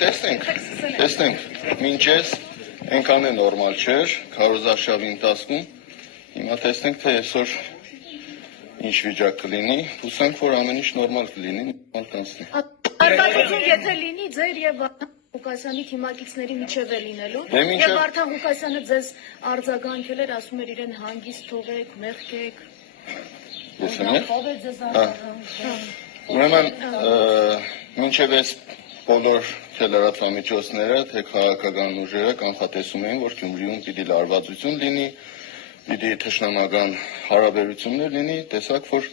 տեսնենք, մինչես այնքան է նորմալ չէր, քարոզարշավի ընթացքում, հիմա տեսնենք, թե այսօր ինչ վիճակ կլինի, հուսանք, որ ամեն ինչ նորմալ կլինի, նորմալ կանցնի։ Արտադրություն եթե լինի, ձեր եւ Ղուկասյանի թիմակիցների միջև է լինելու, եւ Վարդան Ղուկասյանը ձեզ արձագանքել էր, ասում էր իրեն հանգիստ թողեք, մեղքեք։ Ուրեմն, մինչև այս բոլոր թե լրատվամիջոցները, թե քաղաքական ուժերը կանխատեսում էին, որ Գյումրիում պիտի լարվածություն լինի, պիտի թշնամական հարաբերություններ լինի, տեսակ, որ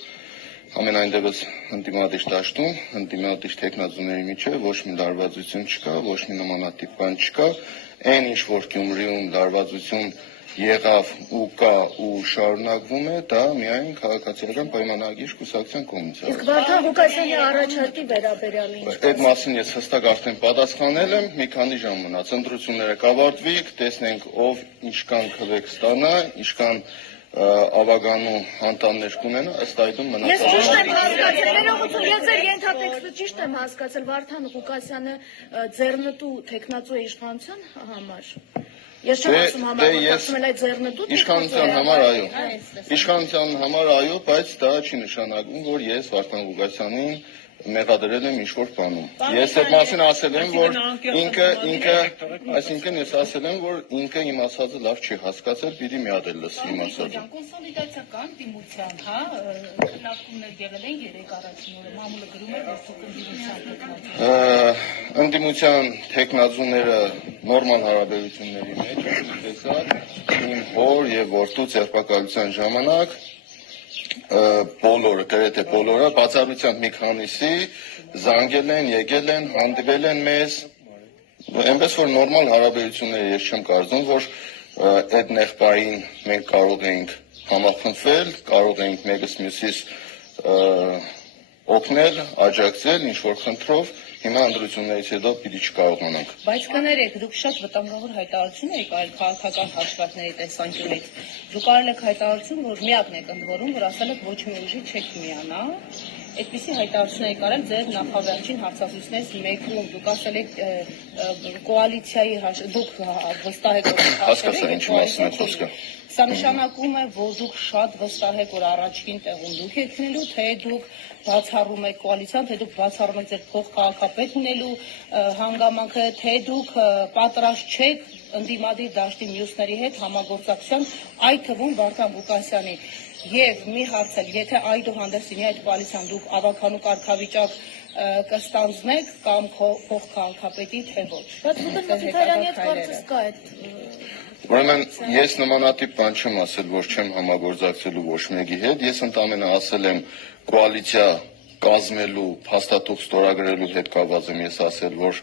ամենայն դեպս ընդդիմադիր դաշտում, ընդդիմադիր թեկնածուների միջև ոչ մի լարվածություն չկա, ոչ մի նմանատիպ բան չկա, այն ինչ որ Գյումրիում լարվածություն եղավ ու կա ու շարունակվում է, դա միայն քաղաքացիական պայմանագիր կուսակցության կողմից է։ Իսկ Վարդան Ղուկասյանի առաջարկի վերաբերյալ ինչ։ Այդ մասին ես հստակ արդեն պատասխանել եմ, մի քանի ժամ մնաց, ընտրությունները կավարտվի, տեսնենք ով ինչքան քվեք ստանա, ինչքան ավագանու հանդաններ կունենա, ըստ այդմ Ես ճիշտ եմ հասկացել, ներողություն, ես ձեր ենթատեքստը ճիշտ եմ հասկացել, Վարդան Ղուկասյանը ձեռնտու թեկնածու է իշխանության համար։ Ես չեմ ասում համապատասխանել այդ ձեռնտու իշխանության համար այո։ Իշխանության համար այո, բայց դա չի նշանակում, որ ես Վարդան Ղուկասյանին մեղադրել եմ ինչ-որ բանում։ Ես այդ մասին ասել եմ, որ այսինքն ես ասել եմ, որ ինքը իմ ասածը լավ չի հասկացել, պիտի մի հատ էլ լսի իմ ասածը։ Կոնսոլիդացիական դիմության, հա, քննարկումներ եղել են 3 առաջին օրը, մամուլը գրում է, որ ընդդիմության թեկնածուները նորմալ հարաբերությունների մեջ են, տեսակ իմ հոր եւ որդու ձերբակալության ժամանակ բոլորը, գրեթե բոլորը, բացառությամբ մի քանիսի զանգել են, եկել են, հանդիպել են մեզ, այնպես որ նորմալ հարաբերությունները ես չեմ կարծում, որ այդ նեղբային մենք կարող էինք համախմբվել, կարող էինք մեկս մյուսից օգնել, աջակցել, ինչ-որ խնդրով, հիմա ընտրություններից հետո պիտի չկարողանանք։ Բայց կներեք, դուք շատ վտանգավոր հայտարարություն եք արել քաղաքական հաշվարկների տեսանկյունից։ Դուք արել եք հայտարարություն, որ միակն եք ընդ որում, որ ասել եք ոչ մի ուժի չեք միանա։ Այդպիսի հայտարարություն եք արել ձեր նախավերջին հարցազրույցներից մեկում։ Դուք ասել եք կոալիցիայի դուք վստահ եք, որ հասկացա ինչ մասին է խոսքը։ Սա նշանակում է, որ դուք շատ վստահ եք, որ առաջին տեղում դուք եք լինելու, թե դուք բացառում եք կոալիցիան, թե դուք բացառում եք ձեր փոխքաղաքապետ լինելու հանգամանքը, թե դուք պատրաստ չեք ընդդիմադիր դաշտի մյուսների հետ համագործակցության, այդ թվում Վարդան Ղուկասյանի։ Եվ մի հարց էլ, եթե այդուհանդերձ լինի այդ կոալիցիան, դուք ավականու կարգավիճակ կստանձնեք կամ փոխքաղաքապետի, թե ոչ։ Բայց Մխիթարյանի հետ կարծես կա այդ Ուրեմն ես նմանատիպ բան չեմ ասել, որ չեմ համագործակցելու ոչ մեկի հետ, ես ընդամենը ասել եմ կոալիցիա կազմելու, փաստաթուղթ ստորագրելու հետ կապված եմ ես ասել, որ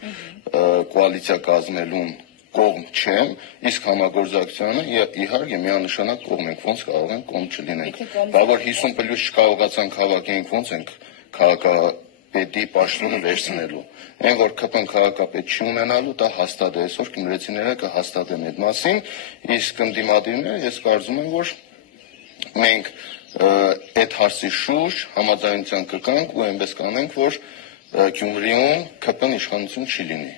կոալիցիա կազմելուն կողմ չեմ, իսկ համագործակցությանը իհարկե միանշանակ կողմ ենք, ոնց կարող ենք կողմ չլինենք։ Բա որ 50+ չկարողացանք հավաքենք, ոնց ենք քաղաքապետի պաշտոնը վերցնելու։ Այն որ ԿՊ-ն քաղաքապետ չի ունենալու, դա հաստատ է, այսօր գյումրեցիները կհաստատեն այդ մասին, իսկ ընդդիմադիրները ես կարծում եմ, որ մենք այդ հարցի շուրջ համաձայնության կգանք ու այնպես կանենք, որ Գյումրիում ԿՊ-ն իշխանություն չի լինի։